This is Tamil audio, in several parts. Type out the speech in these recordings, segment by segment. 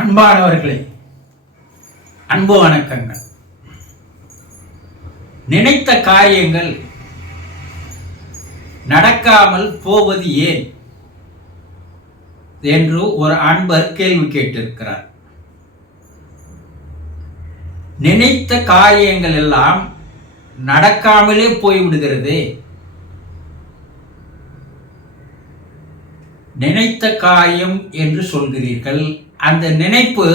அன்பானவர்களே, அன்பு வணக்கங்கள். நினைத்த காரியங்கள் நடக்காமல் போவது ஏன் என்று ஒரு அன்பர் கேள்வி கேட்டிருக்கிறார். நினைத்த காரியங்கள் எல்லாம் நடக்காமலே போய்விடுகிறது. நினைத்த காரியம் என்று சொல்கிறீர்கள். அந்த நினைப்பு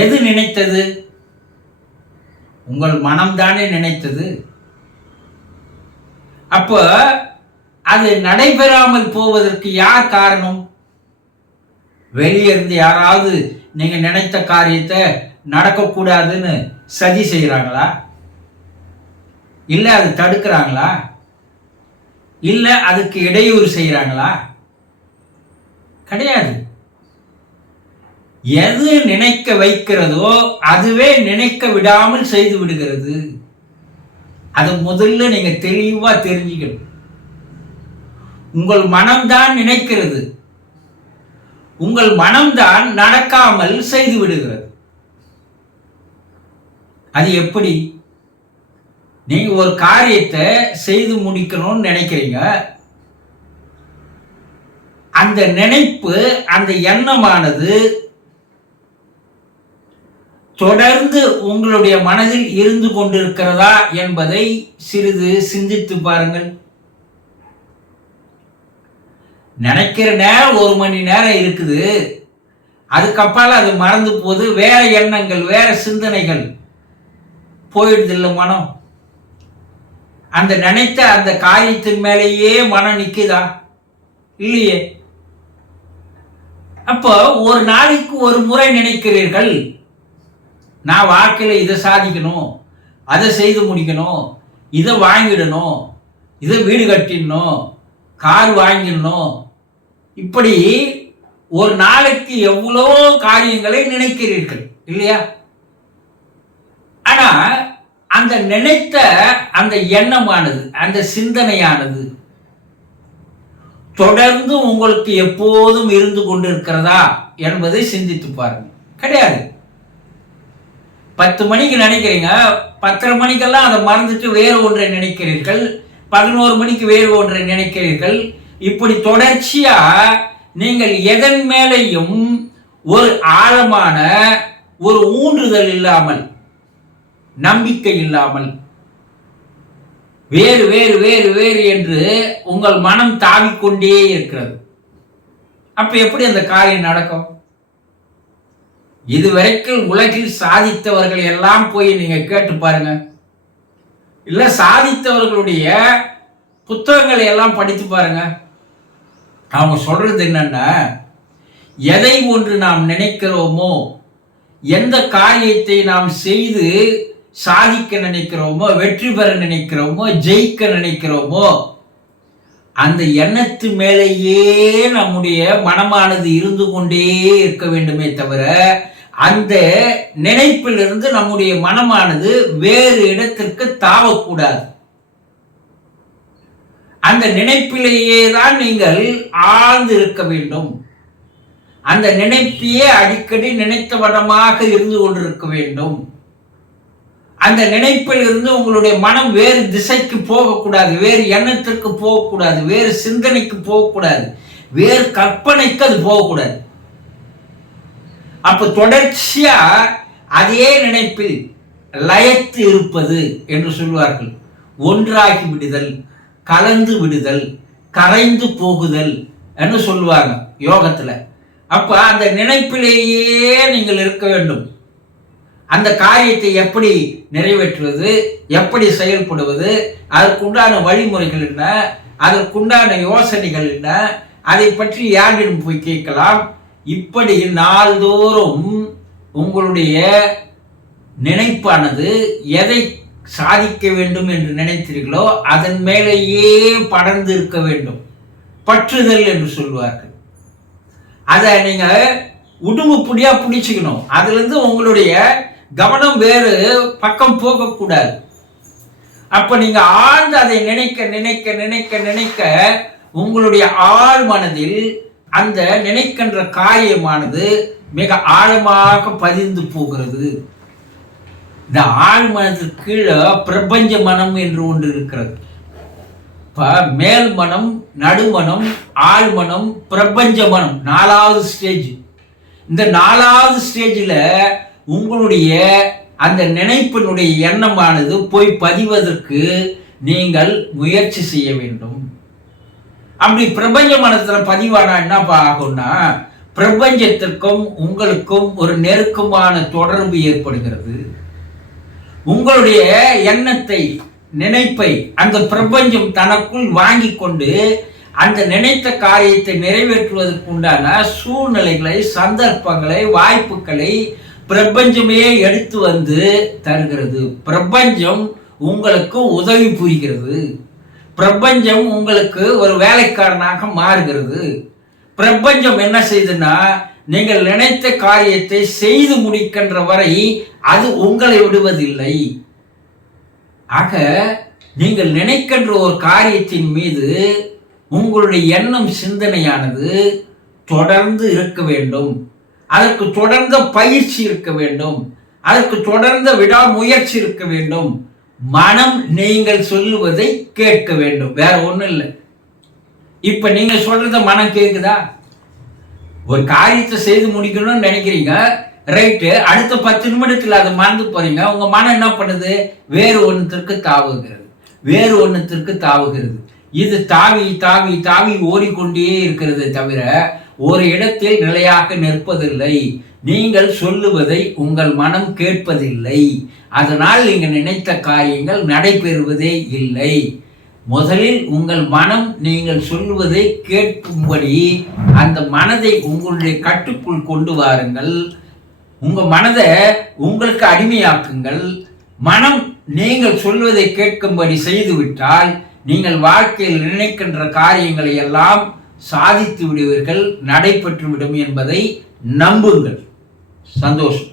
எது நினைத்தது? உங்கள் மனம்தானே நினைத்தது. அப்ப அது நடைபெறாமல் போவதற்கு யார் காரணம்? வெளியிருந்து யாராவது நீங்க நினைத்த காரியத்தை நடக்கக்கூடாதுன்னு சதி செய்யறாங்களா? இல்ல அது தடுக்கிறாங்களா? இல்ல அதுக்கு இடையூறு செய்யறாங்களா? கிடையாது. எது நினைக்க வைக்கிறதோ அதுவே நினைக்க விடாமல் செய்து விடுகிறது. அது முதல்ல நீங்க தெளிவா தெரிஞ்சுக்கணும். உங்கள் மனம்தான் நினைக்கிறது, உங்கள் மனம்தான் நடக்காமல் செய்து விடுகிறது. அது எப்படி? நீங்க ஒரு காரியத்தை செய்து முடிக்கணும்னு நினைக்கிறீங்க. அந்த நினைப்பு, அந்த எண்ணமானது தொடர்ந்து உங்களுடைய மனதில் இருந்து கொண்டிருக்கிறதா என்பதை சிறிது சிந்தித்து பாருங்கள். நினைக்கிற நேரம் 1 மணி நேரம் இருக்குது, அதுக்கப்பால அது மறந்து போது, வேற எண்ணங்கள், வேற சிந்தனைகள் போயிடுது இல்ல மனம். அந்த நினைத்த அந்த காரியத்தின் மேலேயே மனம் நிக்குதா? இல்லையே. அப்போ ஒரு நாளைக்கு ஒரு முறை நினைக்கிறீர்கள், நான் வாழ்க்கையில இதை சாதிக்கணும், அதை செய்து முடிக்கணும், இதை வாங்கிடணும், இதை வீடு கட்டிடணும், கார் வாங்கிடணும். இப்படி ஒரு நாளைக்கு எவ்வளோ காரியங்களை நினைக்கிறீர்கள் இல்லையா? ஆனா அந்த நினைத்த அந்த எண்ணமானது, அந்த சிந்தனையானது தொடர்ந்து உங்களுக்கு எப்போதும் இருந்து கொண்டிருக்கிறதா என்பதை சிந்தித்து பாருங்க. கிடையாது. 10 மணிக்கு நினைக்கிறீங்க, 10:30 மணிக்கெல்லாம் அதை மறந்துட்டு வேறு ஒன்றை நினைக்கிறீர்கள், 11 மணிக்கு வேறு ஒன்றை நினைக்கிறீர்கள். இப்படி தொடர்ச்சியா நீங்கள் எதன் மேலையும் ஒரு ஆழமான ஒரு ஊன்றுதல் இல்லாமல், நம்பிக்கை இல்லாமல், வேறு வேறு வேறு வேறு என்று உங்கள் மனம் தாவிக்கொண்டே இருக்கிறது. அப்ப எப்படி அந்த காரியம் நடக்கும்? இதுவரைக்கும் உலகில் சாதித்தவர்கள் எல்லாம் போய் நீங்க கேட்டு பாருங்க, இல்ல சாதித்தவர்களுடைய புத்தகங்களை எல்லாம் படித்து பாருங்க. அவங்க சொல்றது என்னன்னா, எதை ஒன்று நாம் நினைக்கிறோமோ, எந்த காரியத்தை நாம் செய்து சாதிக்க நினைக்கிறோமோ, வெற்றி பெற நினைக்கிறோமோ, ஜெயிக்க நினைக்கிறோமோ, அந்த எண்ணத்து மேலேயே நம்முடைய மனமானது இருந்து கொண்டே இருக்க வேண்டுமே தவிர, அந்த நினைப்பிலிருந்து நம்முடைய மனமானது வேறு இடத்திற்கு தாவக்கூடாது. அந்த நினைப்பிலேயே தான் நீங்கள் ஆழ்ந்து இருக்க வேண்டும். அந்த நினைப்பையே அடிக்கடி நினைத்த வண்ணமாக இருந்து கொண்டிருக்க வேண்டும். அந்த நினைப்பில் இருந்து உங்களுடைய மனம் வேறு திசைக்கு போகக்கூடாது, வேறு எண்ணத்திற்கு போகக்கூடாது, வேறு சிந்தனைக்கு போகக்கூடாது, வேறு கற்பனைக்கு அது போகக்கூடாது. அப்ப தொடர்ச்சியா அதே நினைப்பில் லயத்து இருப்பது என்று சொல்வார்கள். ஒன்றாகி விடுதல், கலந்து விடுதல், கரைந்து போகுதல் என்று சொல்லுவாங்க யோகத்துல. அப்ப அந்த நினைப்பிலேயே நீங்கள் இருக்க வேண்டும். அந்த காரியத்தை எப்படி நிறைவேற்றுவது, எப்படி செயல்படுவது, அதற்குண்டான வழிமுறைகள் என்ன, அதற்குண்டான யோசனைகள் என்ன, அதை பற்றி யாரிடம் போய் கேட்கலாம். இப்படி நாள்தோறும் உங்களுடைய நினைப்பானது எதை சாதிக்க வேண்டும் என்று நினைத்தீர்களோ அதன் மேலேயே படர்ந்து இருக்க வேண்டும். பற்றுதல் என்று சொல்வார்கள். அதை நீங்க உடும்பு புடியா பிடிச்சுக்கணும். அதுல இருந்து உங்களுடைய கவனம் வேறு பக்கம் போகக்கூடாது. அப்ப நீங்க ஆழ்ந்து அதை நினைக்க நினைக்க நினைக்க நினைக்க உங்களுடைய ஆழ் மனதில் அந்த நினைக்கின்ற காரியமானது மிக ஆழமாக பதிந்து போகிறது. இந்த ஆழ்மனத்திற்கு கீழே பிரபஞ்ச மனம் என்று ஒன்று இருக்கிறது. இப்ப மேல் மனம், நடுமனம், ஆழ்மனம், பிரபஞ்ச மனம், 4வது ஸ்டேஜ். இந்த 4வது ஸ்டேஜில் உங்களுடைய அந்த நினைப்பினுடைய எண்ணமானது போய் பதிவதற்கு நீங்கள் முயற்சி செய்ய வேண்டும். அப்படி பிரபஞ்ச மனத்தில் பதிவானா என்ன ஆகும்னா, பிரபஞ்சத்திற்கும் உங்களுக்கும் ஒரு நெருக்கமான தொடர்பு ஏற்படுகிறது. உங்களுடைய எண்ணத்தை, நினைப்பை அந்த பிரபஞ்சம் தனக்குள் வாங்கி கொண்டு அந்த நினைத்த காரியத்தை நிறைவேற்றுவதற்கு உண்டான சூழ்நிலைகளை, சந்தர்ப்பங்களை, வாய்ப்புகளை பிரபஞ்சமே எடுத்து வந்து தருகிறது. பிரபஞ்சம் உங்களுக்கு உதவி புரிகிறது. பிரபஞ்சம் உங்களுக்கு ஒரு வேலைக்காரனாக மாறுகிறது. பிரபஞ்சம் என்ன செய்யுதுன்னா, நீங்கள் நினைத்த காரியத்தை செய்து முடிக்கின்ற வரை அது உங்களை விடுவதில்லை. ஆக நீங்கள் நினைக்கின்ற ஒரு காரியத்தின் மீது உங்களுடைய எண்ணம், சிந்தனையானது தொடர்ந்து இருக்க வேண்டும். அதற்கு தொடர்ந்த பயிற்சி இருக்க வேண்டும். அதற்கு தொடர்ந்த விடாமுயற்சி இருக்க வேண்டும். மனம் நீங்கள் சொல்லுவதை கேட்க வேண்டும். வேற ஒண்ணும் இல்லை. இப்ப நீங்க சொல்றத மனம் கேக்குதா? ஒரு காரியத்தை செய்து முடிக்கணும்னு நினைக்கிறீங்க, ரைட்டு. அடுத்த 10 நிமிடத்தில் அதை மறந்து போறீங்க. உங்க மனம் என்ன பண்ணுது? வேறு ஒன்றுத்திற்கு தாவுகிறது, வேறு ஒன்றுத்திற்கு தாவுகிறது. இது தாவி தாவி தாவி ஓடிக்கொண்டே இருக்கிறது தவிர ஒரு இடத்தில் நிலையாக நிற்பதில்லை. நீங்கள் சொல்லுவதை உங்கள் மனம் கேட்பதில்லை. அதனால் நீங்கள் நினைத்த காரியங்கள் நடைபெறுவதே இல்லை. முதலில் உங்கள் மனம் நீங்கள் சொல்லுவதை கேட்கும்படி அந்த மனதை உங்களுடைய கட்டுக்குள் கொண்டு வாருங்கள். உங்க மனதை உங்களுக்கு அடிமையாக்குங்கள். மனம் நீங்கள் சொல்வதை கேட்கும்படி செய்துவிட்டால் நீங்கள் வாழ்க்கையில் நினைக்கின்ற காரியங்களை எல்லாம் சாதித்து விடுவீர்கள், நடைபெற்று விடும் என்பதை நம்புங்கள். சந்தோஷம்.